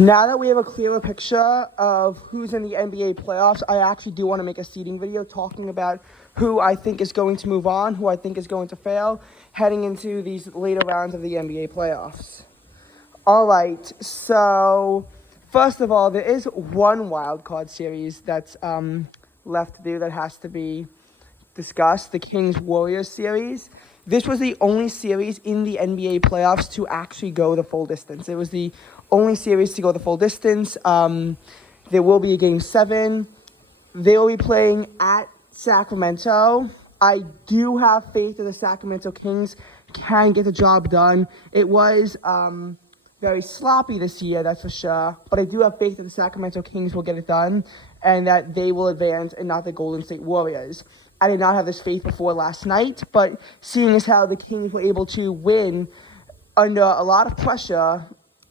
Now that we have a clearer picture of who's in the NBA playoffs, I actually do want to make a seeding video talking about who I think is going to move on, who I think is going to fail, heading into these later rounds of the NBA playoffs. All right, so first of all, there is one wild card series that's left to do that has to be discussed, the Kings-Warriors series. This was the only series in the NBA playoffs to actually go the full distance. It was the only series to go the full distance. There will be a Game 7. They will be playing at Sacramento. I do have faith that the Sacramento Kings can get the job done. It was very sloppy this year, that's for sure. But I do have faith that the Sacramento Kings will get it done and that they will advance and not the Golden State Warriors. I did not have this faith before last night, but seeing as how the Kings were able to win under a lot of pressure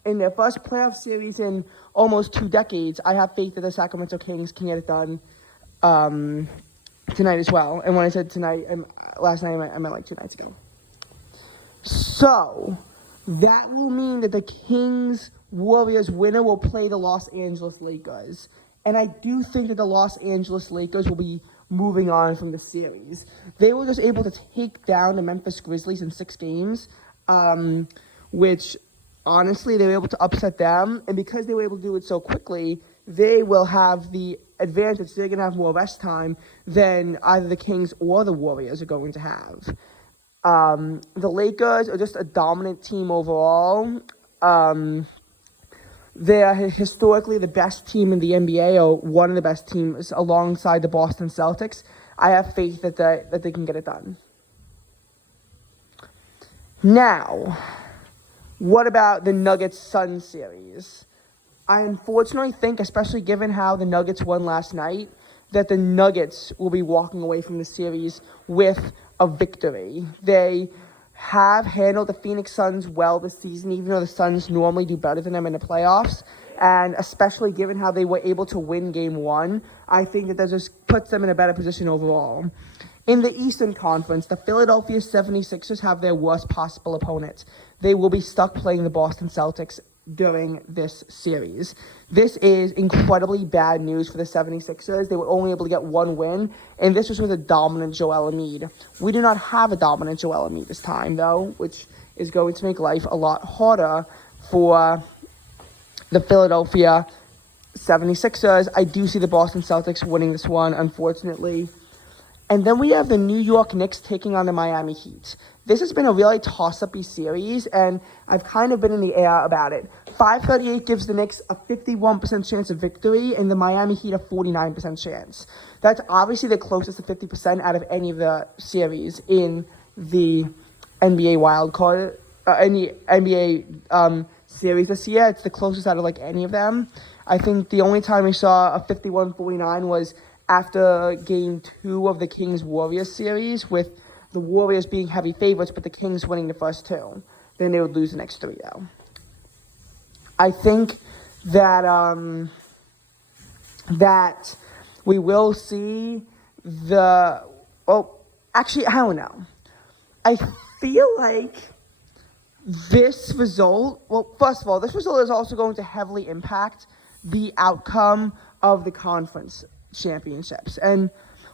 in their first playoff series in almost 2 decades, I have faith that the Sacramento Kings can get it done tonight as well. And when I said tonight, last night, I meant like 2 nights ago. So that will mean that the Kings-Warriors winner will play the Los Angeles Lakers. And I do think that the Los Angeles Lakers will be moving on from the series. They were just able to take down the Memphis Grizzlies in 6 games, which honestly, they were able to upset them. And because they were able to do it so quickly, they will have the advantage. They're going to have more rest time than either the Kings or the Warriors are going to have. The Lakers are just a dominant team overall. They are historically the best team in the NBA, or one of the best teams alongside the Boston Celtics. I have faith that they can get it done. Now, what about the Nuggets-Suns series? I unfortunately think, especially given how the Nuggets won last night, that the Nuggets will be walking away from the series with a victory. They have handled the Phoenix Suns well this season, even though the Suns normally do better than them in the playoffs. And especially given how they were able to win Game 1, I think that just puts them in a better position overall. In the Eastern Conference, the Philadelphia 76ers have their worst possible opponent. They will be stuck playing the Boston Celtics during this series. This is incredibly bad news for the 76ers. They were only able to get 1 win, and this was with a dominant Joel Embiid. We do not have a dominant Joel Embiid this time, though, which is going to make life a lot harder for the Philadelphia 76ers. I do see the Boston Celtics winning this one, unfortunately. And then we have the New York Knicks taking on the Miami Heat. This has been a really toss-up-y series, and I've kind of been in the air about it. 538 gives the Knicks a 51% chance of victory, and the Miami Heat a 49% chance. That's obviously the closest to 50% out of any of the series in the NBA wildcard, any NBA series this year. It's the closest out of like any of them. I think the only time we saw a 51-49 was after Game 2 of the Kings-Warriors series, with the Warriors being heavy favorites, but the Kings winning the first 2. Then they would lose the next 3, though. I think that that we will see the... Well, actually, I don't know. I feel like this result... Well, first of all, this result is also going to heavily impact the outcome of the conference championships. And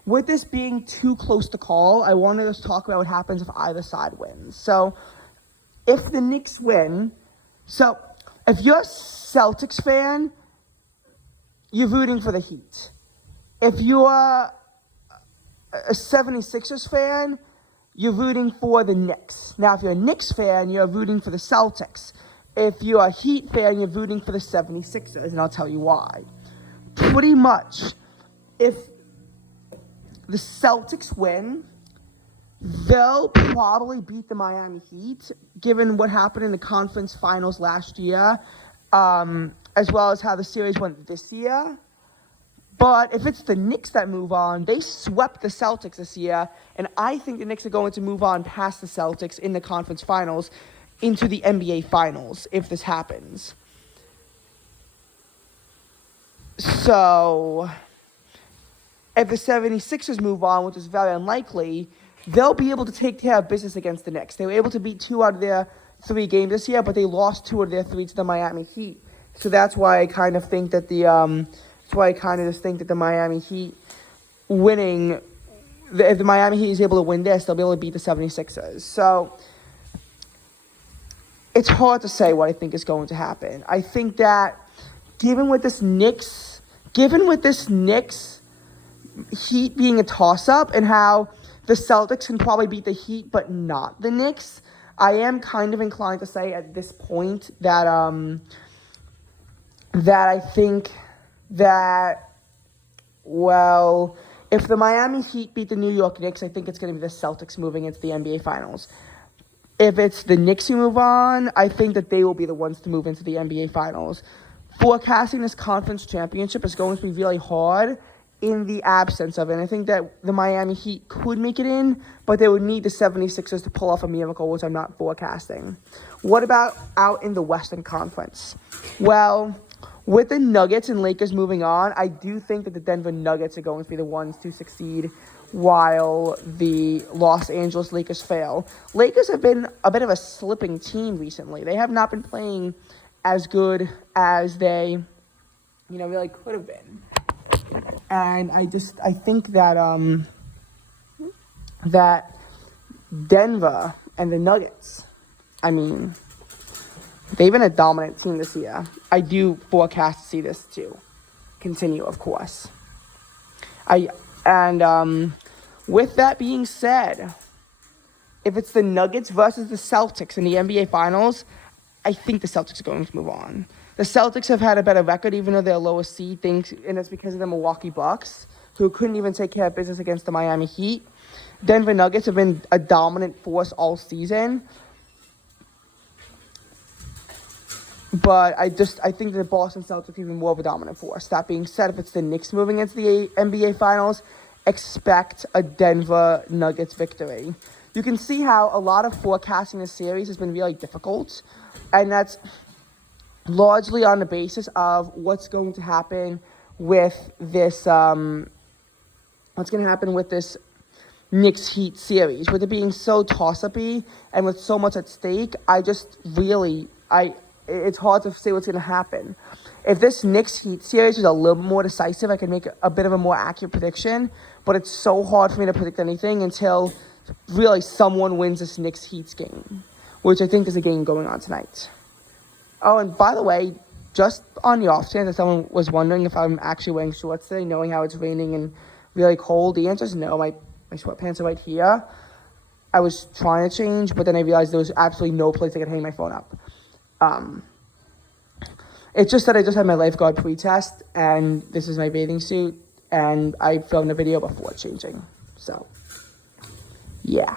with this being too close to call, I want to just talk about what happens if either side wins. So, if the Knicks win, so if you're a Celtics fan, you're rooting for the Heat. If you're a 76ers fan, you're rooting for the Knicks. Now, if you're a Knicks fan, you're rooting for the Celtics. If you're a Heat fan, you're rooting for the 76ers, and I'll tell you why. Pretty much, if the Celtics win, they'll probably beat the Miami Heat, given what happened in the conference finals last year, as well as how the series went this year. But if it's the Knicks that move on, they swept the Celtics this year, and I think the Knicks are going to move on past the Celtics in the conference finals into the NBA finals if this happens. So if the 76ers move on, which is very unlikely, they'll be able to take care of business against the Knicks. They were able to beat 2 out of their 3 games this year, but they lost 2 of their 3 to the Miami Heat. So that's why I kind of think that that's why I kind of just think that the Miami Heat winning, if the Miami Heat is able to win this, they'll be able to beat the 76ers. So it's hard to say what I think is going to happen. I think that given with this Knicks Heat being a toss-up and how the Celtics can probably beat the Heat but not the Knicks, I am kind of inclined to say at this point that that I think that, well, if the Miami Heat beat the New York Knicks, I think it's going to be the Celtics moving into the NBA Finals. If it's the Knicks who move on, I think that they will be the ones to move into the NBA Finals. Forecasting this conference championship is going to be really hard in the absence of it. And I think that the Miami Heat could make it in, but they would need the 76ers to pull off a miracle, which I'm not forecasting. What about out in the Western Conference? Well, with the Nuggets and Lakers moving on, I do think that the Denver Nuggets are going to be the ones to succeed while the Los Angeles Lakers fail. Lakers have been a bit of a slipping team recently. They have not been playing as good as they, really could have been. And I think that that Denver and the Nuggets, they've been a dominant team this year. I do forecast to see this too continue, of course. With that being said, if it's the Nuggets versus the Celtics in the NBA Finals, I think the Celtics are going to move on. The Celtics have had a better record, even though they're lowest seed, and it's because of the Milwaukee Bucks, who couldn't even take care of business against the Miami Heat. Denver Nuggets have been a dominant force all season. But I think the Boston Celtics are even more of a dominant force. That being said, if it's the Knicks moving into the NBA Finals, expect a Denver Nuggets victory. You can see how a lot of forecasting this series has been really difficult, and that's largely on the basis of what's going to happen with this Knicks Heat series. With it being so toss-up-y and with so much at stake, it's hard to say what's going to happen. If this Knicks Heat series was a little bit more decisive, I could make a bit of a more accurate prediction, but it's so hard for me to predict anything until really someone wins this Knicks Heat game, which I think there's a game going on tonight. Oh, and by the way, just on the off chance that someone was wondering if I'm actually wearing shorts today, knowing how it's raining and really cold, the answer is no. My sweatpants are right here. I was trying to change, but then I realized there was absolutely no place I could hang my phone up. It's just that I just had my lifeguard pre-test, and this is my bathing suit, and I filmed a video before changing. So, yeah.